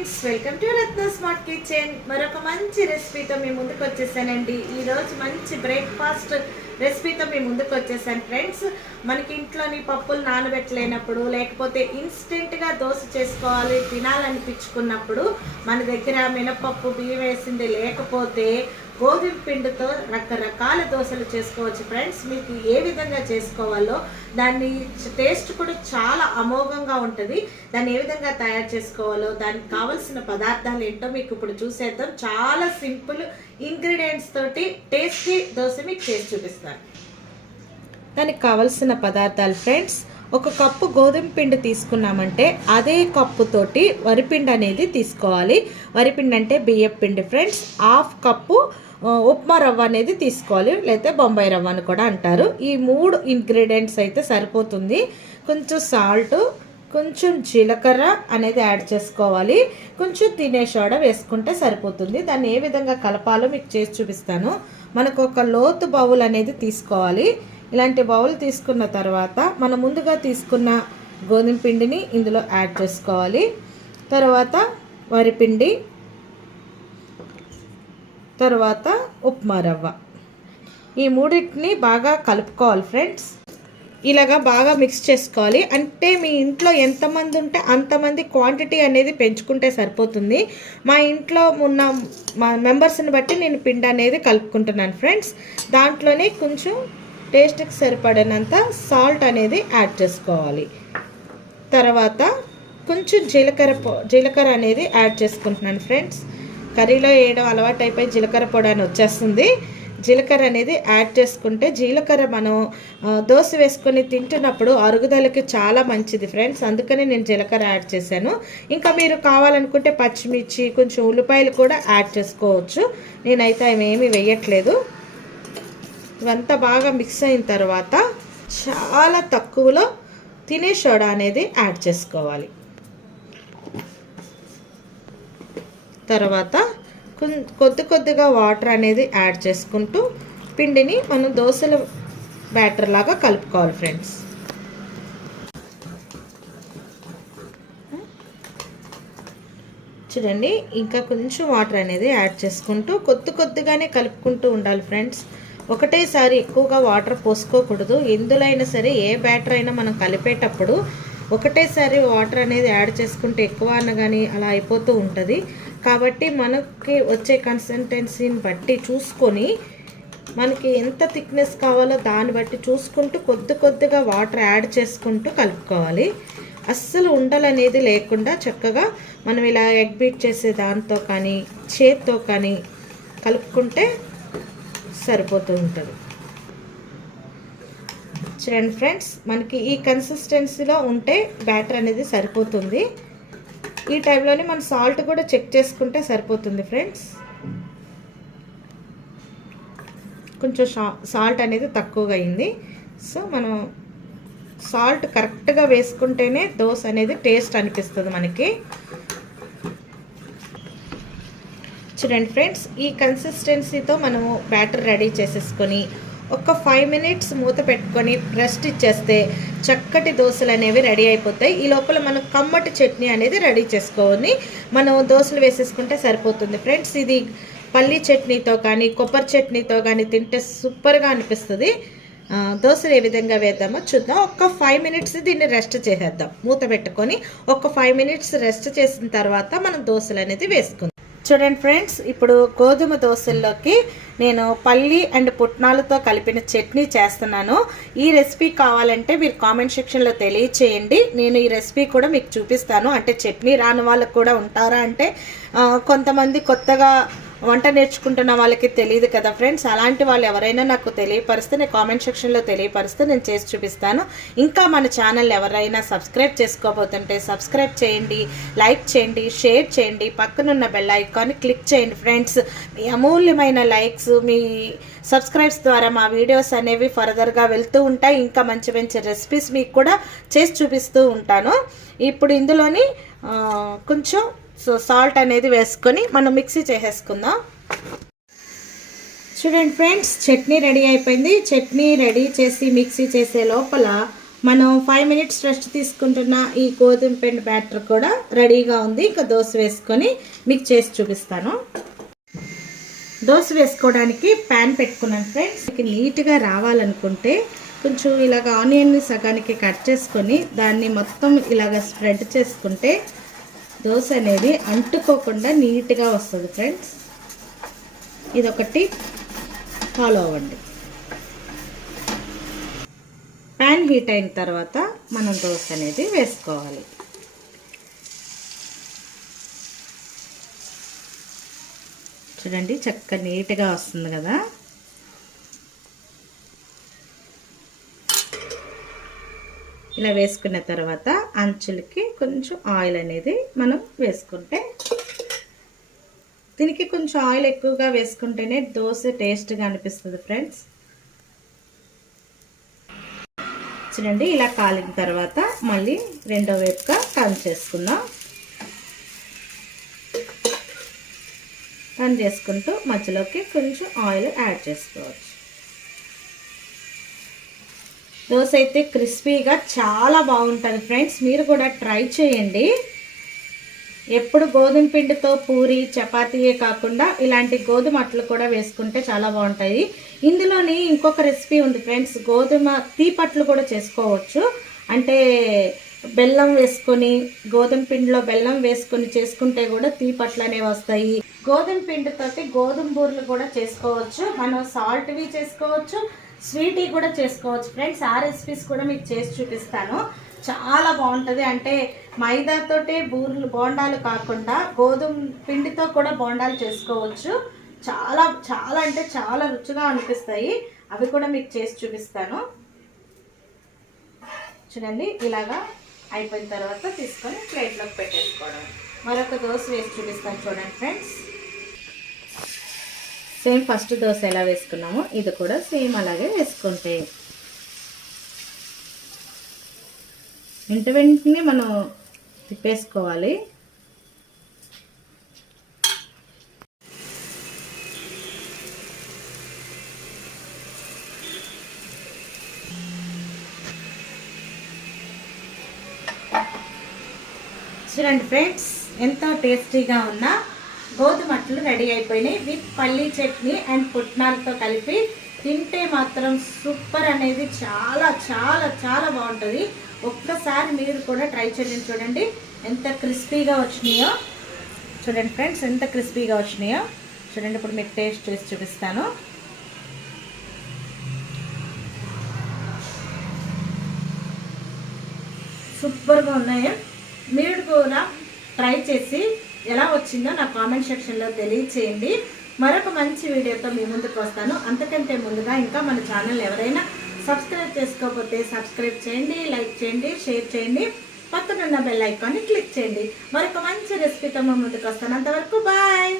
Friends welcome to Ratna smart kitchen. మరొక మంచి రెసిపీతో మీ ముందుకు వచ్చేసానండి. ఈరోజు మంచి బ్రేక్ఫాస్ట్ రెసిపీతో మీ ముందుకు వచ్చేసాను ఫ్రెండ్స్. మనకి ఇంట్లోని పప్పులు నానబెట్టలేనప్పుడు లేకపోతే ఇన్స్టెంట్గా దోశ చేసుకోవాలి తినాలనిపించుకున్నప్పుడు మన దగ్గర మినపప్పు బియ్యం వేసింది లేకపోతే గోధుమ పిండితో రకరకాల దోశలు చేసుకోవచ్చు ఫ్రెండ్స్. మీకు ఏ విధంగా చేసుకోవాలో దాన్ని టేస్ట్ కూడా చాలా అమోఘంగా ఉంటుంది. దాన్ని ఏ విధంగా తయారు చేసుకోవాలో దానికి కావలసిన పదార్థాలు ఏంటో మీకు ఇప్పుడు చూసేద్దాం. చాలా సింపుల్ ఇంగ్రీడియంట్స్ తోటి టేస్టీ దోశ మీకు చేసి చూపిస్తాను. దానికి కావలసిన పదార్థాలు ఫ్రెండ్స్ ఒక కప్పు గోధుమ పిండి తీసుకున్నామంటే అదే కప్పుతోటి వరిపిండి అనేది తీసుకోవాలి. వరిపిండి అంటే బియ్యం పిండి ఫ్రెండ్స్. హాఫ్ కప్పు ఉప్మా రవ్వ అనేది తీసుకోవాలి లేకపోతే బొంబాయి రవ్వ అని కూడా అంటారు. ఈ మూడు ఇంగ్రీడియంట్స్ అయితే సరిపోతుంది. కొంచెం సాల్ట్ కొంచెం జీలకర్ర అనేది యాడ్ చేసుకోవాలి. కొంచెం తినే సోడా వేసుకుంటే సరిపోతుంది. దాన్ని ఏ విధంగా కలపాలో మీకు చేసి చూపిస్తాను. మనకు ఒక లోతు బౌల్ అనేది తీసుకోవాలి. ఇలాంటి బౌల్ తీసుకున్న తర్వాత మనం ముందుగా తీసుకున్న గోధుమ పిండిని ఇందులో యాడ్ చేసుకోవాలి. తర్వాత వరిపిండి తర్వాత ఉప్మా రవ్వ. ఈ మూడింటిని బాగా కలుపుకోవాలి ఫ్రెండ్స్. ఇలాగా బాగా మిక్స్ చేసుకోవాలి. అంటే మీ ఇంట్లో ఎంతమంది ఉంటే అంతమంది క్వాంటిటీ అనేది పెంచుకుంటే సరిపోతుంది. మా ఇంట్లో ఉన్న మా మెంబర్స్ని బట్టి నేను పిండి అనేది కలుపుకుంటున్నాను ఫ్రెండ్స్. దాంట్లోనే కొంచెం టేస్ట్కి సరిపడినంత సాల్ట్ అనేది యాడ్ చేసుకోవాలి. తర్వాత కొంచెం జీలకర్ర పొ జీలకర్ర అనేది యాడ్ చేసుకుంటున్నాను ఫ్రెండ్స్. కర్రీలో వేయడం అలవాటు అయిపోయి జీలకర్ర పొడి అని వచ్చేస్తుంది. జీలకర్ర అనేది యాడ్ చేసుకుంటే జీలకర్ర మనం దోశ వేసుకొని తింటున్నప్పుడు అరుగుదలకి చాలా మంచిది ఫ్రెండ్స్. అందుకనే నేను జీలకర్ర యాడ్ చేశాను. ఇంకా మీరు కావాలనుకుంటే పచ్చిమిర్చి కొంచెం ఉల్లిపాయలు కూడా యాడ్ చేసుకోవచ్చు. నేనైతే అవి ఏమీ వేయట్లేదు. ఇవంతా బాగా మిక్స్ అయిన తర్వాత చాలా తక్కువలో తినే సోడా అనేది యాడ్ చేసుకోవాలి. తర్వాత కొద్ది కొద్దిగా వాటర్ అనేది యాడ్ చేసుకుంటూ పిండిని మనం దోశల బ్యాటర్ లాగా కలుపుకోవాలి ఫ్రెండ్స్ చూడండి ఇంకా కొంచెం వాటర్ అనేది యాడ్ చేసుకుంటూ కొద్ది కొద్దిగానే కలుపుకుంటూ ఉండాలి ఫ్రెండ్స్ ఒకటేసారి ఎక్కువగా వాటర్ పోసుకోకూడదు. ఎందులో అయినా సరే ఏ బ్యాటర్ అయినా మనం కలిపేటప్పుడు ఒకటేసారి వాటర్ అనేది యాడ్ చేసుకుంటే ఎక్కువ అన్న కానీ అలా అయిపోతూ ఉంటుంది. కాబట్టి మనకి వచ్చే కన్సిస్టెన్సీని బట్టి చూసుకొని మనకి ఎంత థిక్నెస్ కావాలో దాన్ని బట్టి చూసుకుంటూ కొద్ది కొద్దిగా వాటర్ యాడ్ చేసుకుంటూ కలుపుకోవాలి. అస్సలు ఉండలనేది లేకుండా చక్కగా మనం ఇలా ఎగ్ బీట్ చేసే దాంతో కానీ చేత్తో కానీ కలుపుకుంటే సరిపోతూ ఉంటుంది. చూడండి ఫ్రెండ్స్ మనకి ఈ కన్సిస్టెన్సీలో ఉంటే బ్యాటర్ అనేది సరిపోతుంది. ఈ టైంలోనే మనం సాల్ట్ కూడా చెక్ చేసుకుంటే సరిపోతుంది ఫ్రెండ్స్ కొంచెం సాల్ట్ అనేది తక్కువగా అయింది. సో మనం సాల్ట్ కరెక్ట్గా వేసుకుంటేనే దోశ అనేది టేస్ట్ అనిపిస్తుంది మనకి. చూడండి ఫ్రెండ్స్ ఈ కన్సిస్టెన్సీతో మనము బ్యాటర్ రెడీ చేసేసుకొని ఒక ఫైవ్ మినిట్స్ మూత పెట్టుకొని రెస్ట్ ఇచ్చేస్తే చక్కటి దోశలు అనేవి రెడీ అయిపోతాయి. ఈ లోపల మనం కమ్మటి చట్నీ అనేది రెడీ చేసుకోవాలి మనం దోశలు వేసేసుకుంటే సరిపోతుంది. ఫ్రెండ్స్ ఇది పల్లి చట్నీతో కానీ కొబ్బరి చట్నీతో కానీ తింటే సూపర్గా అనిపిస్తుంది. దోశలు ఏ విధంగా వేద్దామో చూద్దాం. ఒక్క ఫైవ్ మినిట్స్ దీన్ని రెస్ట్ చేసేద్దాం. మూత పెట్టుకొని ఒక ఫైవ్ మినిట్స్ రెస్ట్ చేసిన తర్వాత మనం దోశలు అనేది వేసుకుందాం. చూడండి ఫ్రెండ్స్ ఇప్పుడు గోధుమ దోశల్లోకి నేను పల్లి అండ్ పుట్నాలతో కలిపిన చట్నీ చేస్తున్నాను. ఈ రెసిపీ కావాలంటే మీరు కామెంట్ సెక్షన్లో తెలియచేయండి. నేను ఈ రెసిపీ కూడా మీకు చూపిస్తాను. అంటే చట్నీ రాని వాళ్ళకు కూడా ఉంటారా అంటే కొంతమంది కొత్తగా వంట నేర్చుకుంటున్న వాళ్ళకి తెలియదు కదా ఫ్రెండ్స్. అలాంటి వాళ్ళు ఎవరైనా నాకు తెలియపరిస్తే నేను కామెంట్ సెక్షన్లో తెలియపరిస్తే నేను చేసి చూపిస్తాను. ఇంకా మన ఛానల్ ఎవరైనా సబ్స్క్రైబ్ చేసుకోబోతుంటే సబ్స్క్రైబ్ చేయండి లైక్ చేయండి షేర్ చేయండి. పక్కనున్న బెల్ ఐకాన్ని క్లిక్ చేయండి ఫ్రెండ్స్. మీ అమూల్యమైన లైక్స్ మీ సబ్స్క్రైబ్స్ ద్వారా మా వీడియోస్ అనేవి ఫర్దర్గా వెళ్తూ ఉంటాయి. ఇంకా మంచి మంచి రెసిపీస్ మీకు కూడా చేసి చూపిస్తూ ఉంటాను. ఇప్పుడు ఇందులోని కొంచెం సో సాల్ట్ అనేది వేసుకొని మనం మిక్సీ చేసేసుకుందాం. చూడండి ఫ్రెండ్స్ చట్నీ రెడీ అయిపోయింది. చట్నీ రెడీ చేసి మిక్సీ చేసే లోపల మనం ఫైవ్ మినిట్స్ రెస్ట్ తీసుకుంటున్న ఈ గోధుమ పిండి బ్యాటర్ కూడా రెడీగా ఉంది. ఇంకా దోశ వేసుకొని మీకు చేసి చూపిస్తాను. దోశ వేసుకోవడానికి ప్యాన్ పెట్టుకున్నాను ఫ్రెండ్స్. మీకు నీట్గా రావాలనుకుంటే కొంచెం ఇలాగ ఆనియన్ని సగానికి కట్ చేసుకొని దాన్ని మొత్తం ఇలాగ స్ప్రెడ్ చేసుకుంటే దోశ అనేది అంటుకోకుండా నీట్గా వస్తుంది ఫ్రెండ్స్ ఇదొకటి ఫాలో అవ్వండి. ప్యాన్ హీట్ అయిన తర్వాత మనం దోశ అనేది వేసుకోవాలి. చూడండి చక్కగా నీట్గా వస్తుంది కదా. ఇలా వేసుకున్న తర్వాత అంచులకి కొంచెం ఆయిల్ అనేది మనం వేసుకుంటే దీనికి కొంచెం ఆయిల్ ఎక్కువగా వేసుకుంటేనే దోశ టేస్ట్గా అనిపిస్తుంది ఫ్రెండ్స్. చూడండి ఇలా కాలిన తర్వాత మళ్ళీ రెండో వైపుగా టర్న్ చేసుకుందాం. టర్న్ చేసుకుంటూ మధ్యలోకి కొంచెం ఆయిల్ యాడ్ చేసుకోవచ్చు. దోశ అయితే క్రిస్పీగా చాలా బాగుంటుంది ఫ్రెండ్స్. మీరు కూడా ట్రై చేయండి. ఎప్పుడు గోధుమ పిండితో పూరి చపాతీయే కాకుండా ఇలాంటి గోధుమ అట్లు కూడా వేసుకుంటే చాలా బాగుంటాయి. ఇందులోని ఇంకొక రెసిపీ ఉంది ఫ్రెండ్స్. గోధుమ తీపట్లు కూడా చేసుకోవచ్చు. అంటే బెల్లం వేసుకొని గోధుమ పిండిలో బెల్లం వేసుకొని చేసుకుంటే కూడా తీపట్లు అనేవి వస్తాయి. గోధుమ పిండితో గోధుమ బూరలు కూడా చేసుకోవచ్చు. మనం సాల్ట్వి చేసుకోవచ్చు. స్వీటీ కూడా చేసుకోవచ్చు ఫ్రెండ్స్. ఆ రెసిపీస్ కూడా మీకు చేసి చూపిస్తాను. చాలా బాగుంటుంది. అంటే మైదాతోటే బూరెలు బోండాలు కాకుండా గోధుమ పిండితో కూడా బోండాలు చేసుకోవచ్చు. చాలా చాలా అంటే చాలా రుచిగా అనిపిస్తాయి. అవి కూడా మీకు చేసి చూపిస్తాను. చూడండి ఇలాగా అయిపోయిన తర్వాత తీసుకొని ప్లేట్లోకి పెట్టేసుకోవడం. మరొక దోశ వేసి చూపిస్తాను చూడండి ఫ్రెండ్స్. సేమ్ ఫస్ట్ దోశ ఎలా వేసుకున్నామో ఇది కూడా సేమ్ అలాగే వేసుకుంటే. వెంట వెంటనే మనం తిప్పేసుకోవాలి. చూడండి ఫ్రెండ్స్ ఎంతో టేస్టీగా ఉన్న గోధుమ అట్లు రెడీ అయిపోయినాయి. విత్ పల్లీ చట్నీ అండ్ పుట్నాలతో కలిపి తింటే మాత్రం సూపర్ అనేది చాలా చాలా చాలా బాగుంటుంది. ఒక్కసారి మీరు కూడా ట్రై చేయండి చూడండి. ఎంత క్రిస్పీగా వచ్చినాయో. చూడండి ఫ్రెండ్స్ ఎంత క్రిస్పీగా వచ్చినాయో. చూడండి ఇప్పుడు మీకు టేస్ట్ చేసి చూపిస్తాను. సూపర్గా ఉన్నాయి. మీరు కూడా ట్రై చేసి ఎలా వచ్చిందో నా కామెంట్ సెక్షన్లో తెలియచేయండి. మరొక మంచి వీడియోతో మీ ముందుకు వస్తాను. అంతకంటే ముందుగా ఇంకా మన ఛానల్ ఎవరైనా సబ్స్క్రైబ్ చేసుకోకపోతే సబ్స్క్రైబ్ చేయండి లైక్ చేయండి షేర్ చేయండి. పక్కనున్న బెల్ ఐకాన్ని క్లిక్ చేయండి. మరొక మంచి రెసిపీతో మీ ముందుకు వస్తాను. అంతవరకు బాయ్